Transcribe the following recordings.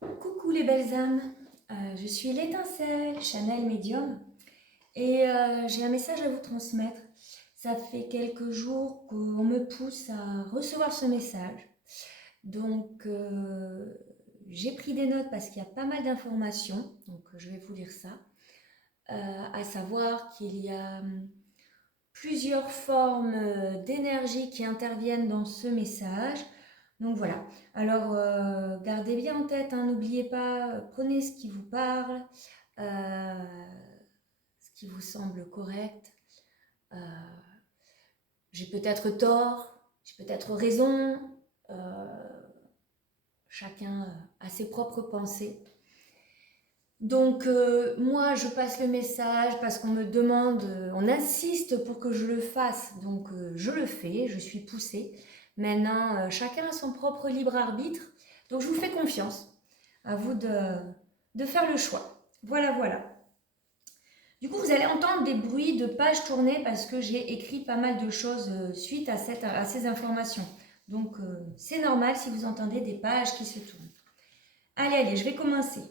Coucou les belles âmes, je suis l'étincelle, Chanel Medium, et j'ai un message à vous transmettre. Ça fait quelques jours qu'on me pousse à recevoir ce message, donc j'ai pris des notes parce qu'il y a pas mal d'informations, donc je vais vous lire ça. À savoir qu'il y a plusieurs formes d'énergie qui interviennent dans ce message. Donc voilà. Alors gardez bien en tête, hein, n'oubliez pas, prenez ce qui vous parle, euh, ce qui vous semble correct. Euh, j'ai peut-être tort, j'ai peut-être raison. Chacun a ses propres pensées. Donc moi je passe le message parce qu'on me demande, on insiste pour que je le fasse, donc je le fais, je suis poussée. Maintenant chacun a son propre libre arbitre, donc je vous fais confiance, à vous de faire le choix. Voilà, voilà. Du coup vous allez entendre des bruits de pages tournées parce que j'ai écrit pas mal de choses suite à ces informations. Donc c'est normal si vous entendez des pages qui se tournent. Allez, allez, je vais commencer.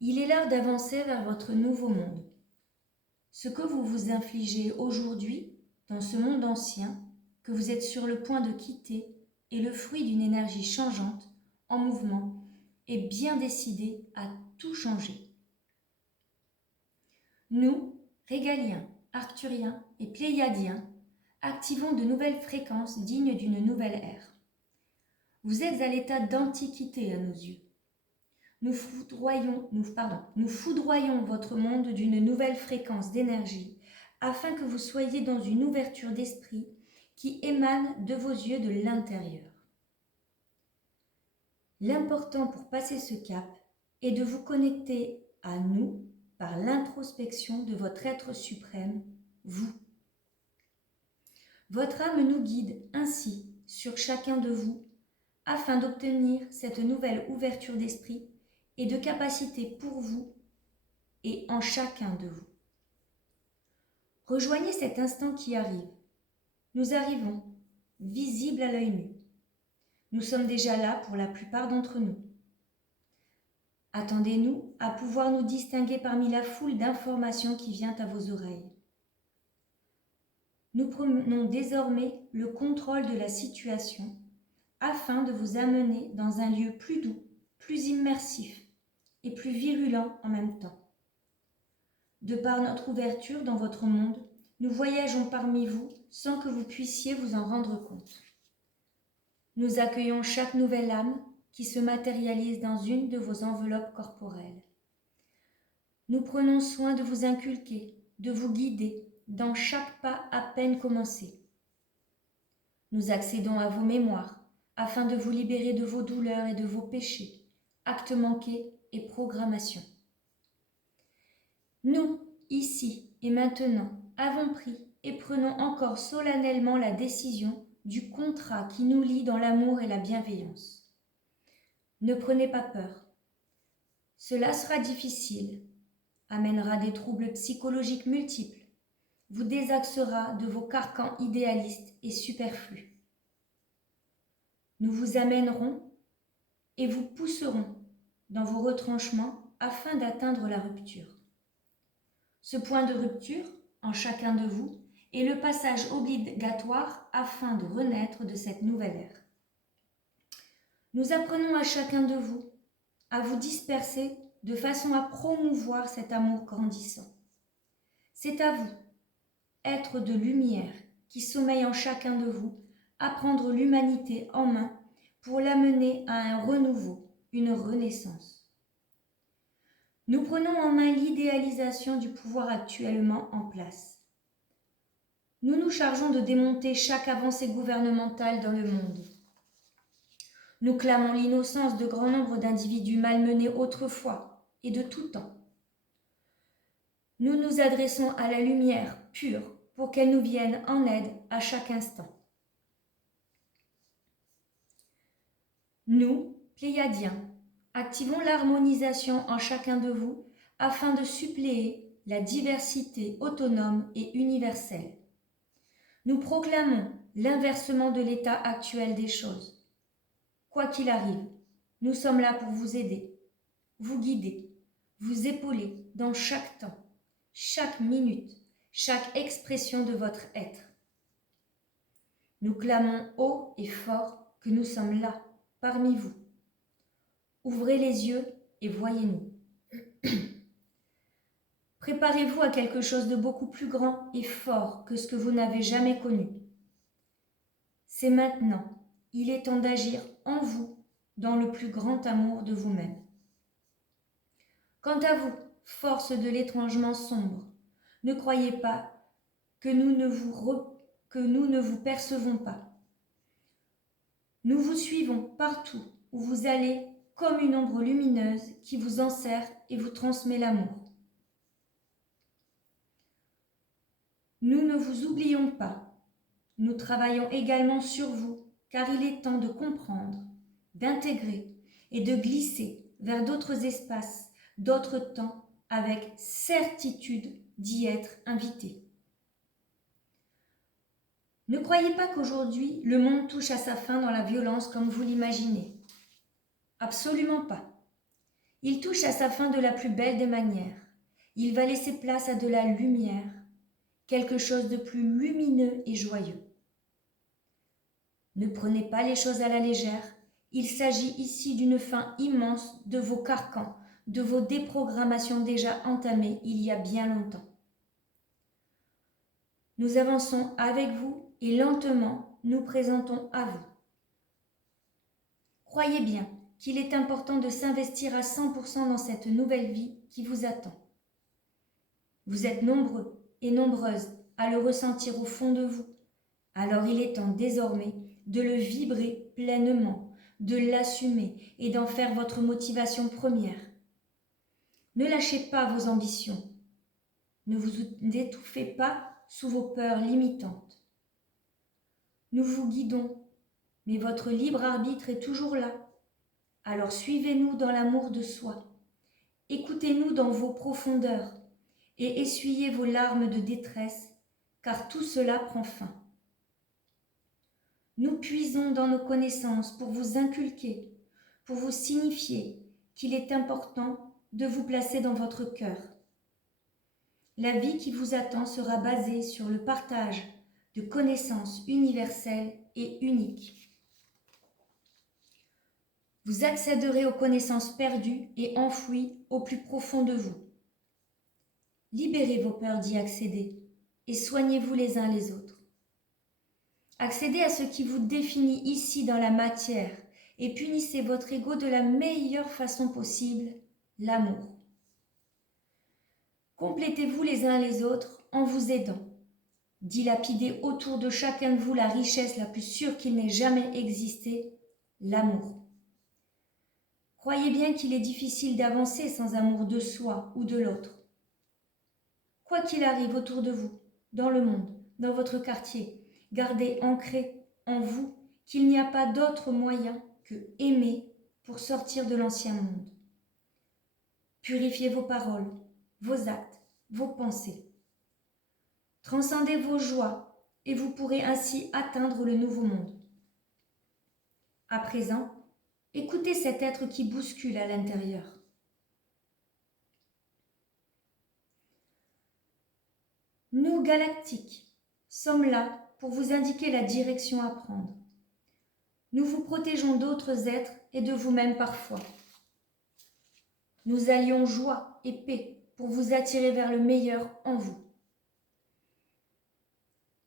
Il est l'heure d'avancer vers votre nouveau monde. Ce que vous vous infligez aujourd'hui dans ce monde ancien que vous êtes sur le point de quitter est le fruit d'une énergie changeante, en mouvement, et bien décidée à tout changer. Nous, Régaliens, Arcturiens et Pléiadiens, activons de nouvelles fréquences dignes d'une nouvelle ère. Vous êtes à l'état d'antiquité à nos yeux. Nous foudroyons votre monde d'une nouvelle fréquence d'énergie afin que vous soyez dans une ouverture d'esprit qui émane de vos yeux de l'intérieur. L'important pour passer ce cap est de vous connecter à nous par l'introspection de votre être suprême, vous. Votre âme nous guide ainsi sur chacun de vous afin d'obtenir cette nouvelle ouverture d'esprit et de capacité pour vous et en chacun de vous. Rejoignez cet instant qui arrive. Nous arrivons, visibles à l'œil nu. Nous sommes déjà là pour la plupart d'entre nous. Attendez-nous à pouvoir nous distinguer parmi la foule d'informations qui vient à vos oreilles. Nous prenons désormais le contrôle de la situation afin de vous amener dans un lieu plus doux, plus immersif et plus virulent en même temps. De par notre ouverture dans votre monde, nous voyageons parmi vous sans que vous puissiez vous en rendre compte. Nous accueillons chaque nouvelle âme qui se matérialise dans une de vos enveloppes corporelles. Nous prenons soin de vous inculquer, de vous guider dans chaque pas à peine commencé. Nous accédons à vos mémoires afin de vous libérer de vos douleurs et de vos péchés, actes manqués et programmations. Nous, ici et maintenant, avons pris et prenons encore solennellement la décision du contrat qui nous lie dans l'amour et la bienveillance. Ne prenez pas peur. Cela sera difficile, amènera des troubles psychologiques multiples, vous désaxera de vos carcans idéalistes et superflus. Nous vous amènerons et vous pousserons dans vos retranchements afin d'atteindre la rupture. Ce point de rupture, en chacun de vous, est le passage obligatoire afin de renaître de cette nouvelle ère. Nous apprenons à chacun de vous à vous disperser de façon à promouvoir cet amour grandissant. C'est à vous, être de lumière qui sommeille en chacun de vous, à prendre l'humanité en main pour l'amener à un renouveau, une renaissance. Nous prenons en main l'idéalisation du pouvoir actuellement en place. Nous nous chargeons de démonter chaque avancée gouvernementale dans le monde. Nous clamons l'innocence de grand nombre d'individus malmenés autrefois et de tout temps. Nous nous adressons à la lumière pure pour qu'elle nous vienne en aide à chaque instant. Nous, Pléiadiens, activons l'harmonisation en chacun de vous afin de suppléer la diversité autonome et universelle. Nous proclamons l'inversement de l'état actuel des choses. Quoi qu'il arrive, nous sommes là pour vous aider, vous guider, vous épauler dans chaque temps, chaque minute, chaque expression de votre être. Nous clamons haut et fort que nous sommes là, parmi vous. Ouvrez les yeux et voyez-nous. Préparez-vous à quelque chose de beaucoup plus grand et fort que ce que vous n'avez jamais connu. C'est maintenant, il est temps d'agir en vous dans le plus grand amour de vous-même. Quant à vous, force de l'étrangement sombre, ne croyez pas que nous ne vous percevons pas. Nous vous suivons partout où vous allez comme une ombre lumineuse qui vous enserre et vous transmet l'amour. Nous ne vous oublions pas. Nous travaillons également sur vous, car il est temps de comprendre, d'intégrer et de glisser vers d'autres espaces, d'autres temps, avec certitude d'y être invité. Ne croyez pas qu'aujourd'hui, le monde touche à sa fin dans la violence comme vous l'imaginez. Absolument pas. Il touche à sa fin de la plus belle des manières. Il va laisser place à de la lumière, quelque chose de plus lumineux et joyeux. Ne prenez pas les choses à la légère. Il s'agit ici d'une fin immense de vos carcans, de vos déprogrammations déjà entamées il y a bien longtemps. Nous avançons avec vous et lentement nous présentons à vous. Croyez bien qu'il est important de s'investir à 100% dans cette nouvelle vie qui vous attend. Vous êtes nombreux et nombreuses à le ressentir au fond de vous. Alors il est temps désormais de le vibrer pleinement, de l'assumer et d'en faire votre motivation première. Ne lâchez pas vos ambitions. Ne vous étouffez pas sous vos peurs limitantes. Nous vous guidons, mais votre libre arbitre est toujours là. Alors suivez-nous dans l'amour de soi. Écoutez-nous dans vos profondeurs et essuyez vos larmes de détresse, car tout cela prend fin. Nous puisons dans nos connaissances pour vous inculquer, pour vous signifier qu'il est important de vous placer dans votre cœur. La vie qui vous attend sera basée sur le partage de connaissances universelles et uniques. Vous accéderez aux connaissances perdues et enfouies au plus profond de vous. Libérez vos peurs d'y accéder et soignez-vous les uns les autres. Accédez à ce qui vous définit ici dans la matière et punissez votre ego de la meilleure façon possible, l'amour. Complétez-vous les uns les autres en vous aidant. Dilapidez autour de chacun de vous la richesse la plus sûre qu'il n'ait jamais existé, l'amour. Croyez bien qu'il est difficile d'avancer sans amour de soi ou de l'autre. Quoi qu'il arrive autour de vous, dans le monde, dans votre quartier, gardez ancré en vous qu'il n'y a pas d'autre moyen que aimer pour sortir de l'ancien monde. Purifiez vos paroles, vos actes, vos pensées. Transcendez vos joies et vous pourrez ainsi atteindre le nouveau monde. À présent, écoutez cet être qui bouscule à l'intérieur. Nous, galactiques, sommes là pour vous indiquer la direction à prendre. Nous vous protégeons d'autres êtres et de vous-même parfois. Nous allions joie et paix pour vous attirer vers le meilleur en vous.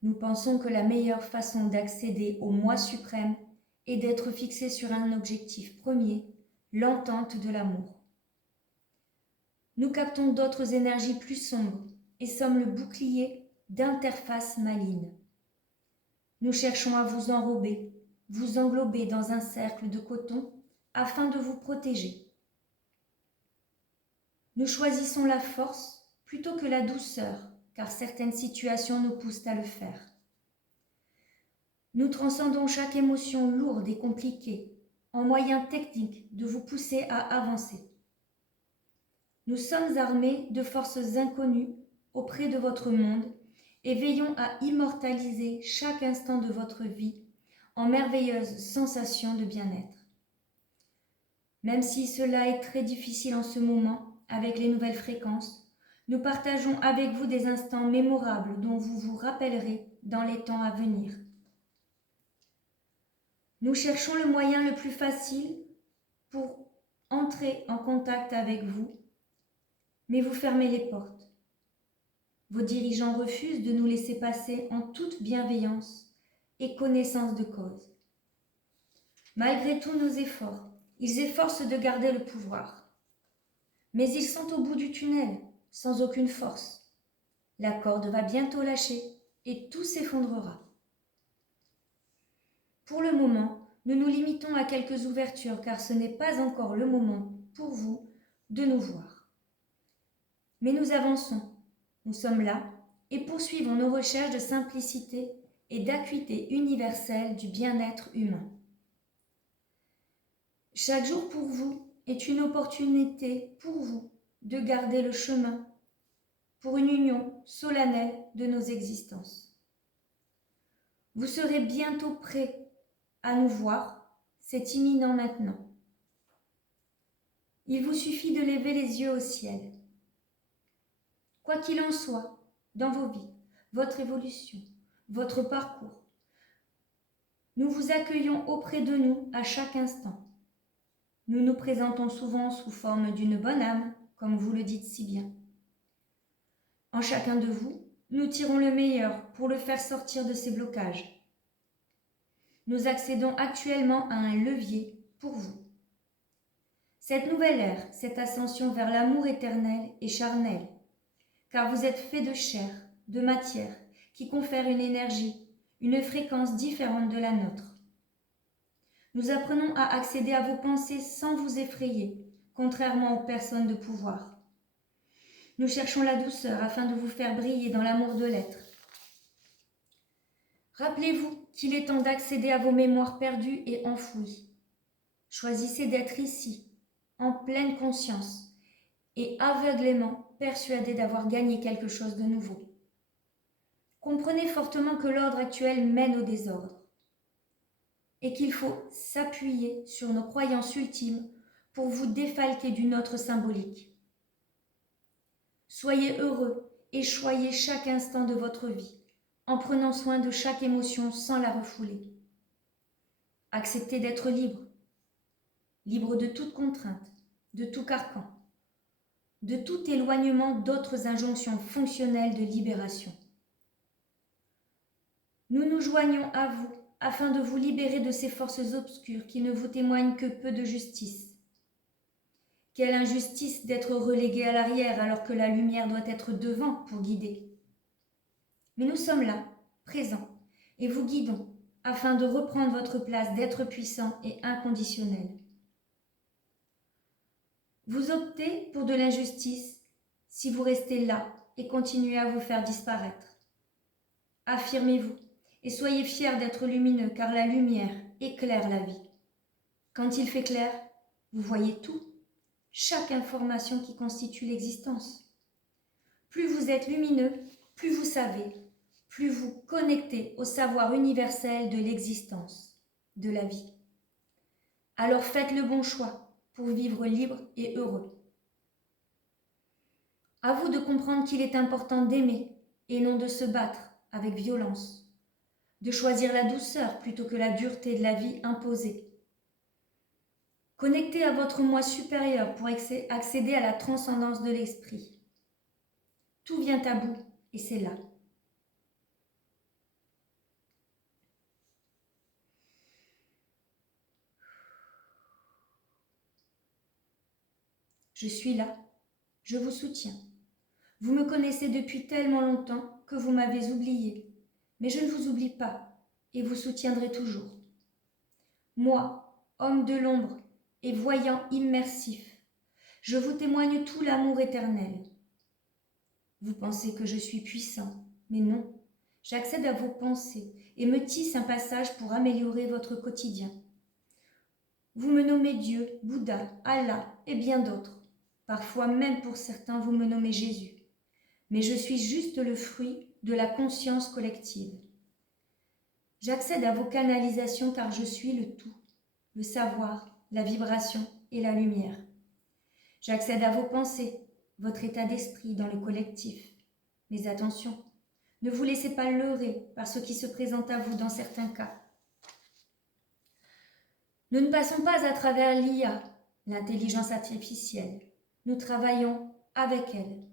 Nous pensons que la meilleure façon d'accéder au moi suprême est d'être fixé sur un objectif premier, l'entente de l'amour. Nous captons d'autres énergies plus sombres et sommes le bouclier d'interfaces malignes. Nous cherchons à vous enrober, vous englober dans un cercle de coton afin de vous protéger. Nous choisissons la force plutôt que la douceur, car certaines situations nous poussent à le faire. Nous transcendons chaque émotion lourde et compliquée en moyen technique de vous pousser à avancer. Nous sommes armés de forces inconnues auprès de votre monde et veillons à immortaliser chaque instant de votre vie en merveilleuses sensations de bien-être. Même si cela est très difficile en ce moment, avec les nouvelles fréquences, nous partageons avec vous des instants mémorables dont vous vous rappellerez dans les temps à venir. Nous cherchons le moyen le plus facile pour entrer en contact avec vous, mais vous fermez les portes. Vos dirigeants refusent de nous laisser passer en toute bienveillance et connaissance de cause. Malgré tous nos efforts, ils efforcent de garder le pouvoir. Mais ils sont au bout du tunnel, sans aucune force. La corde va bientôt lâcher et tout s'effondrera. Pour le moment, nous nous limitons à quelques ouvertures car ce n'est pas encore le moment pour vous de nous voir. Mais nous avançons, nous sommes là et poursuivons nos recherches de simplicité et d'acuité universelle du bien-être humain. Chaque jour pour vous est une opportunité pour vous de garder le chemin pour une union solennelle de nos existences. Vous serez bientôt prêts à nous voir, c'est imminent maintenant. Il vous suffit de lever les yeux au ciel. Quoi qu'il en soit, dans vos vies, votre évolution, votre parcours, nous vous accueillons auprès de nous à chaque instant. Nous nous présentons souvent sous forme d'une bonne âme, comme vous le dites si bien. En chacun de vous, nous tirons le meilleur pour le faire sortir de ses blocages. Nous accédons actuellement à un levier pour vous. Cette nouvelle ère, cette ascension vers l'amour éternel est charnelle, car vous êtes fait de chair, de matière, qui confère une énergie, une fréquence différente de la nôtre. Nous apprenons à accéder à vos pensées sans vous effrayer, contrairement aux personnes de pouvoir. Nous cherchons la douceur afin de vous faire briller dans l'amour de l'être. Rappelez-vous qu'il est temps d'accéder à vos mémoires perdues et enfouies. Choisissez d'être ici, en pleine conscience, et aveuglément persuadé d'avoir gagné quelque chose de nouveau. Comprenez fortement que l'ordre actuel mène au désordre et qu'il faut s'appuyer sur nos croyances ultimes pour vous défalquer du nôtre symbolique. Soyez heureux et choyez chaque instant de votre vie en prenant soin de chaque émotion sans la refouler. Acceptez d'être libre, libre de toute contrainte, de tout carcan, de tout éloignement d'autres injonctions fonctionnelles de libération. Nous nous joignons à vous afin de vous libérer de ces forces obscures qui ne vous témoignent que peu de justice. Quelle injustice d'être relégué à l'arrière alors que la lumière doit être devant pour guider. Mais nous sommes là, présents, et vous guidons afin de reprendre votre place d'être puissant et inconditionnel. Vous optez pour de l'injustice si vous restez là et continuez à vous faire disparaître. Affirmez-vous et soyez fiers d'être lumineux car la lumière éclaire la vie. Quand il fait clair, vous voyez tout, chaque information qui constitue l'existence. Plus vous êtes lumineux, plus vous savez, plus vous connectez au savoir universel de l'existence, de la vie. Alors faites le bon choix pour vivre libre et heureux. À vous de comprendre qu'il est important d'aimer et non de se battre avec violence, de choisir la douceur plutôt que la dureté de la vie imposée. Connectez à votre moi supérieur pour accéder à la transcendance de l'esprit. Tout vient à bout et c'est là. Je suis là, je vous soutiens. Vous me connaissez depuis tellement longtemps que vous m'avez oublié, mais je ne vous oublie pas et vous soutiendrai toujours. Moi, homme de l'ombre et voyant immersif, je vous témoigne tout l'amour éternel. Vous pensez que je suis puissant, mais non, j'accède à vos pensées et me tisse un passage pour améliorer votre quotidien. Vous me nommez Dieu, Bouddha, Allah et bien d'autres. Parfois même pour certains, vous me nommez Jésus. Mais je suis juste le fruit de la conscience collective. J'accède à vos canalisations car je suis le tout, le savoir, la vibration, et la lumière. J'accède à vos pensées, votre état d'esprit dans le collectif. Mais attention, ne vous laissez pas leurrer par ce qui se présente à vous dans certains cas. Nous ne passons pas à travers l'IA, l'intelligence artificielle. Nous travaillons avec elle.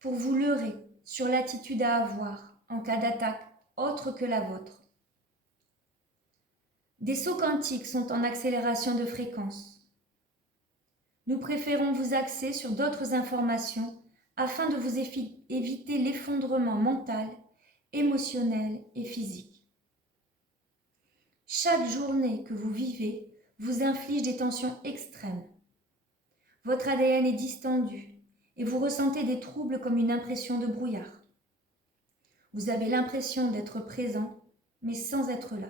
Pour vous leurrer sur l'attitude à avoir en cas d'attaque autre que la vôtre. Des sauts quantiques sont en accélération de fréquence. Nous préférons vous axer sur d'autres informations afin de vous éviter l'effondrement mental, émotionnel et physique. Chaque journée que vous vivez vous inflige des tensions extrêmes. Votre ADN est distendu et vous ressentez des troubles comme une impression de brouillard. Vous avez l'impression d'être présent, mais sans être là.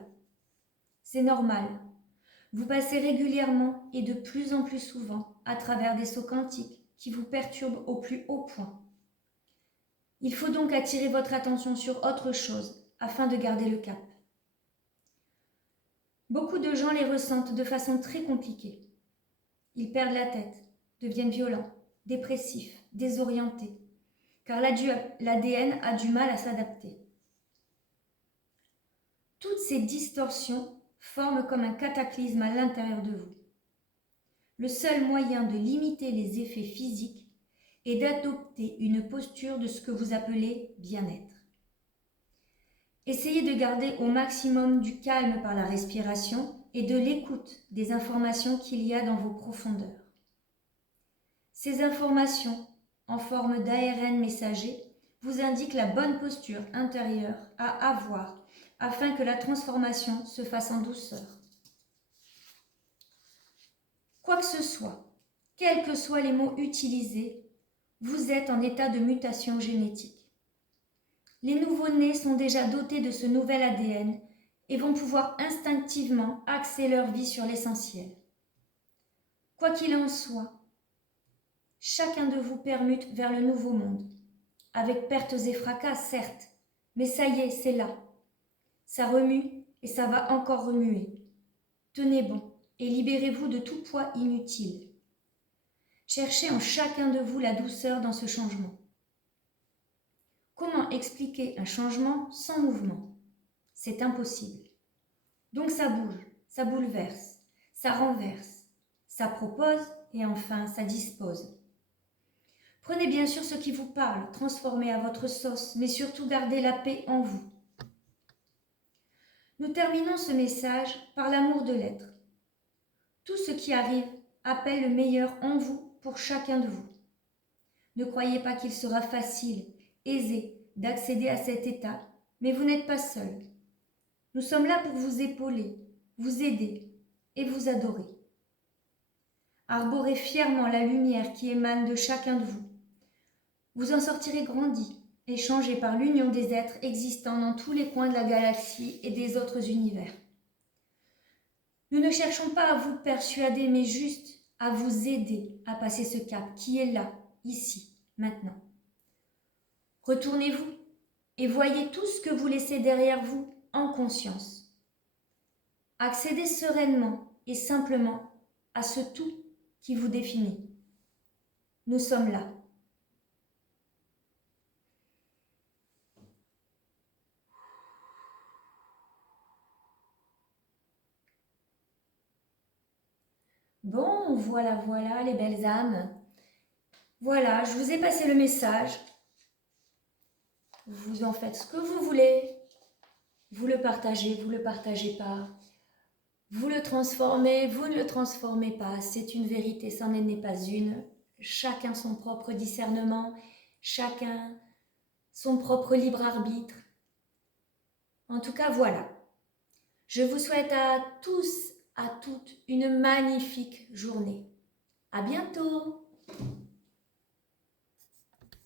C'est normal. Vous passez régulièrement et de plus en plus souvent à travers des sauts quantiques qui vous perturbent au plus haut point. Il faut donc attirer votre attention sur autre chose afin de garder le cap. Beaucoup de gens les ressentent de façon très compliquée. Ils perdent la tête, deviennent violents, dépressifs, désorientés, car l'ADN a du mal à s'adapter. Toutes ces distorsions forment comme un cataclysme à l'intérieur de vous. Le seul moyen de limiter les effets physiques est d'adopter une posture de ce que vous appelez bien-être. Essayez de garder au maximum du calme par la respiration et de l'écoute des informations qu'il y a dans vos profondeurs. Ces informations, en forme d'ARN messager, vous indiquent la bonne posture intérieure à avoir afin que la transformation se fasse en douceur. Quoi que ce soit, quels que soient les mots utilisés, vous êtes en état de mutation génétique. Les nouveau-nés sont déjà dotés de ce nouvel ADN et vont pouvoir instinctivement axer leur vie sur l'essentiel. Quoi qu'il en soit, chacun de vous permute vers le nouveau monde, avec pertes et fracas certes, mais ça y est, c'est là. Ça remue et ça va encore remuer. Tenez bon et libérez-vous de tout poids inutile. Cherchez en chacun de vous la douceur dans ce changement. Comment expliquer un changement sans mouvement? C'est impossible. Donc ça bouge, ça bouleverse, ça renverse, ça propose et enfin ça dispose. Prenez bien sûr ce qui vous parle, transformez à votre sauce, mais surtout gardez la paix en vous. Nous terminons ce message par l'amour de l'être. Tout ce qui arrive appelle le meilleur en vous pour chacun de vous. Ne croyez pas qu'il sera facile, aisé d'accéder à cet état, mais vous n'êtes pas seul. Nous sommes là pour vous épauler, vous aider et vous adorer. Arborez fièrement la lumière qui émane de chacun de vous. Vous en sortirez grandi et changé par l'union des êtres existants dans tous les coins de la galaxie et des autres univers. Nous ne cherchons pas à vous persuader, mais juste à vous aider à passer ce cap qui est là, ici, maintenant. Retournez-vous et voyez tout ce que vous laissez derrière vous en conscience. Accédez sereinement et simplement à ce tout qui vous définit. Nous sommes là. Bon, voilà les belles âmes. Voilà, je vous ai passé le message. Vous en faites ce que vous voulez. Vous le partagez pas. Vous le transformez, vous ne le transformez pas. C'est une vérité, ça n'en est pas une. Chacun son propre discernement, chacun son propre libre arbitre. En tout cas, voilà. Je vous souhaite à tous, à toutes, une magnifique journée. À bientôt!